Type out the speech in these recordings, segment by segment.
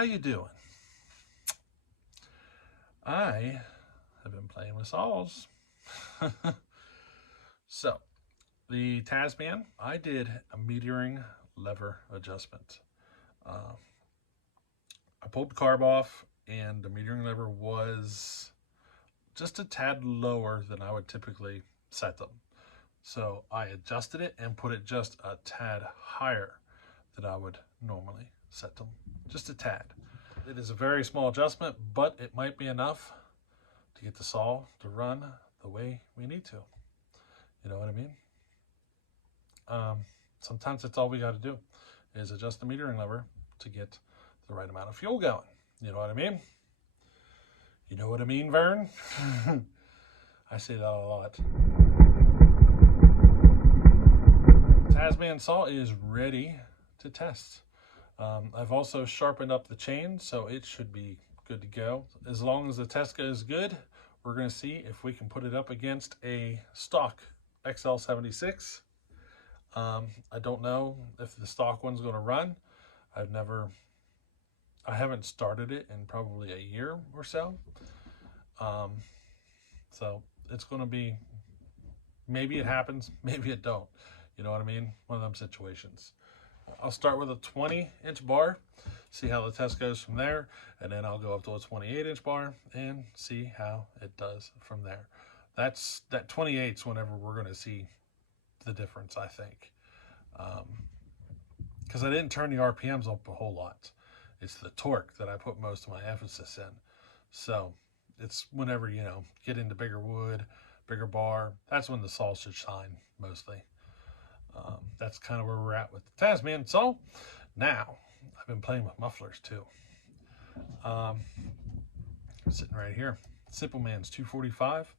how you doing? I have been playing with saws. So, the Tasman, I did a metering lever adjustment. I pulled the carb off, and the metering lever was just a tad lower than I would typically set them. So I adjusted it and put it just a tad higher than I would normally set them, just a tad. It is a very small adjustment, but it might be enough to get the saw to run the way we need to. You know what I mean? Sometimes that's all we got to do is adjust the metering lever to get the right amount of fuel going. You know what I mean? You know what I mean, Vern? I say that a lot. The Tasman saw is ready to test. I've also sharpened up the chain, so it should be good to go. As long as the test goes good, we're going to see if we can put it up against a stock XL76. I don't know if the stock one's going to run. I haven't started it in probably a year or so. So it's going to be, maybe it happens, maybe it don't. You know what I mean? One of them situations. I'll start with a 20-inch bar, see how the test goes from there, and then I'll go up to a 28-inch bar and see how it does from there. That 28's whenever we're going to see the difference, I think. Because I didn't turn the RPMs up a whole lot. It's the torque that I put most of my emphasis in. So it's whenever, you know, get into bigger wood, bigger bar, that's when the saw should shine mostly. That's kind of where we're at with the Tasman saw. Now, I've been playing with mufflers too. Sitting right here, Simple Man's 245.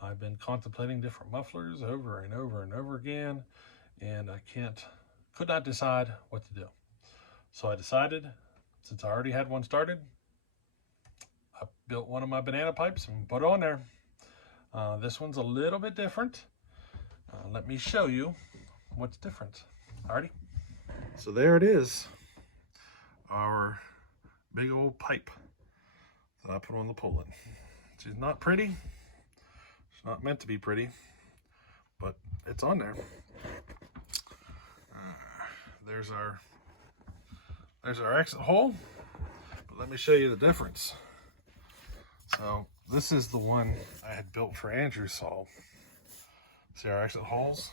I've been contemplating different mufflers over and over and over again, and I could not decide what to do. So I decided, since I already had one started, I built one of my banana pipes and put it on there. This one's a little bit different. Let me show you what's different. Alrighty. So there it is. Our big old pipe that I put on the Poulan. She's not pretty. It's not meant to be pretty, but it's on there. There's our exit hole. But let me show you the difference. So this is the one I had built for Andrew's saw. See our exit holes?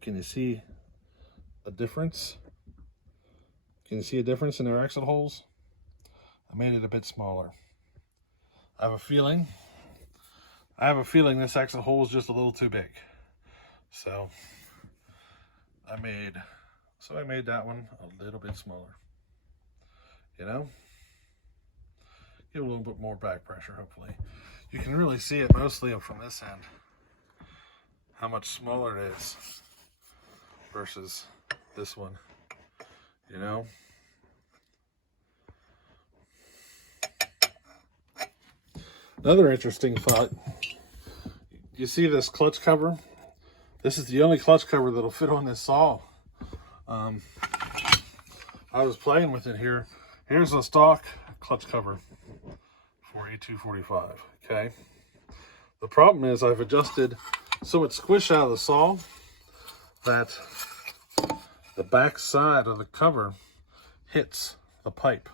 Can you see a difference? Can you see a difference in our exit holes? I made it a bit smaller. I have a feeling this exit hole is just a little too big. So I made that one a little bit smaller. You know? Give a little bit more back pressure, hopefully. You can really see it mostly from this end, how much smaller it is versus this one, you know? Another interesting thought, you see this clutch cover? This is the only clutch cover that'll fit on this saw. I was playing with it here. Here's a stock clutch cover for a 245, okay? The problem is I've adjusted so it's squished out of the saw that the back side of the cover hits the pipe.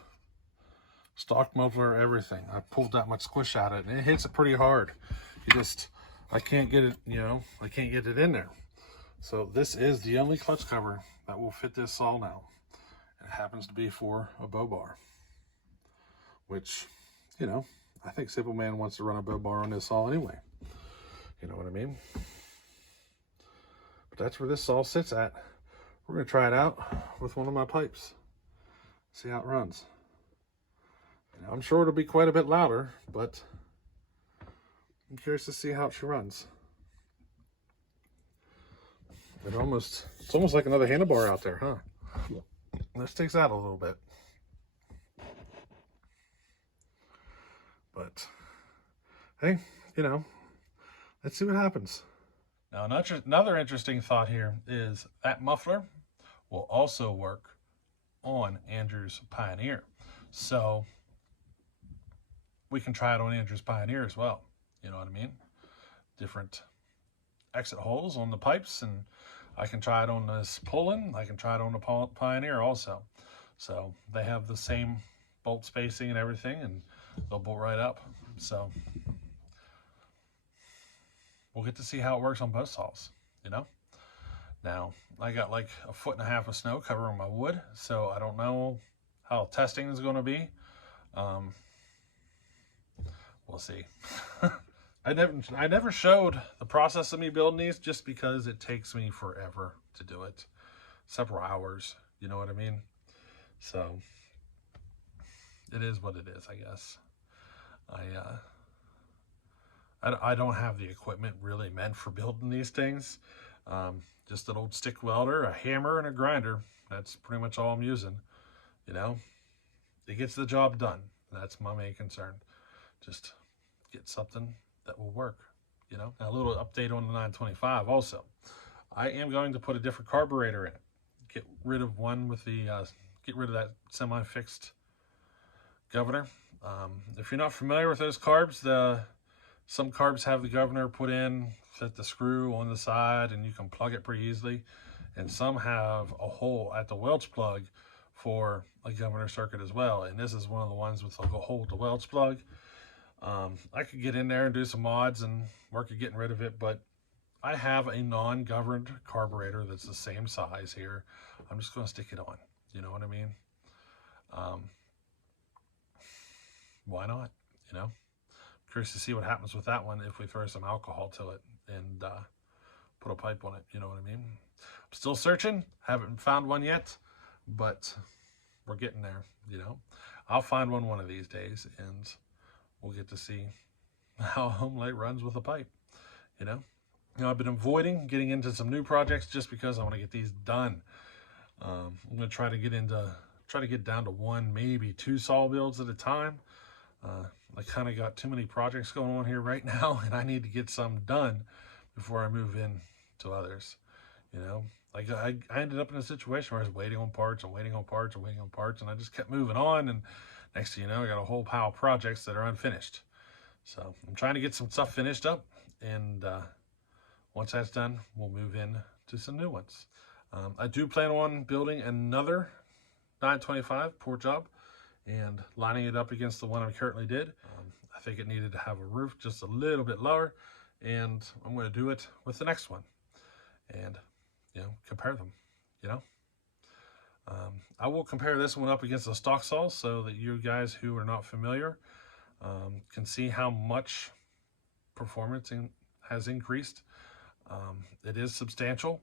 Stock muffler, everything. I pulled that much squish out of it, and it hits it pretty hard. I can't get it, you know, I can't get it in there. So this is the only clutch cover that will fit this saw now. It happens to be for a bow bar, which, you know, I think Simple Man wants to run a bow bar on this saw anyway. You know what I mean? But that's where this saw sits at. We're going to try it out with one of my pipes. See how it runs. You know, I'm sure it'll be quite a bit louder, but I'm curious to see how she runs. It's almost like another handlebar out there, huh? This takes out a little bit. But, hey, you know, let's see what happens. Now, another interesting thought here is that muffler will also work on Andrew's Pioneer. So we can try it on Andrew's Pioneer as well. You know what I mean? Different exit holes on the pipes, and I can try it on this Poulan. I can try it on the Pioneer also. So they have the same bolt spacing and everything, and they'll bolt right up. So we'll get to see how it works on both saws, you know? Now, I got like 1.5 feet of snow covering my wood, so I don't know how testing is going to be. We'll see. I never showed the process of me building these just because it takes me forever to do it. Several hours, you know what I mean? So it is what it is, I guess. I don't have the equipment really meant for building these things. Just an old stick welder, a hammer, and a grinder. That's pretty much all I'm using. You know, it gets the job done. That's my main concern. Just get something that will work. You know, now, a little update on the 925 also. I am going to put a different carburetor in it. Get rid of one with the, get rid of that semi-fixed governor. If you're not familiar with those carbs, some carbs have the governor put in, fit the screw on the side, and you can plug it pretty easily. And some have a hole at the Welch plug for a governor circuit as well. And this is one of the ones with a hole at the Welch plug. I could get in there and do some mods and work at getting rid of it, but I have a non-governed carburetor that's the same size here. I'm just going to stick it on. You know what I mean? Why not? You know? Curious to see what happens with that one if we throw some alcohol to it and put a pipe on it. You know what I mean? I'm still searching. Haven't found one yet, but we're getting there. You know? I'll find one of these days, and we'll get to see how Homelite runs with a pipe, you know? I've been avoiding getting into some new projects just because I want to get these done. I'm going to try to get down to 1, maybe 2 saw builds at a time. I kind of got too many projects going on here right now, and I need to get some done before I move in to others, you know? Like I ended up in a situation where I was waiting on parts and waiting on parts and waiting on parts, and I just kept moving on, and next thing you know, I got a whole pile of projects that are unfinished. So I'm trying to get some stuff finished up, and once that's done, we'll move in to some new ones. I do plan on building another 925 port job and lining it up against the one I currently did. I think it needed to have a roof just a little bit lower, and I'm going to do it with the next one and, you know, compare them, you know. I will compare this one up against the stock saws so that you guys who are not familiar can see how much performance has increased. It is substantial,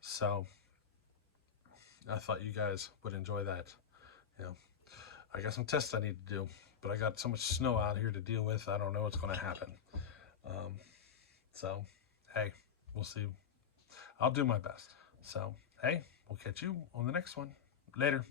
so I thought you guys would enjoy that. You know, I got some tests I need to do, but I got so much snow out here to deal with, I don't know what's going to happen. So, hey, we'll see. I'll do my best. So, hey, we'll catch you on the next one. Later.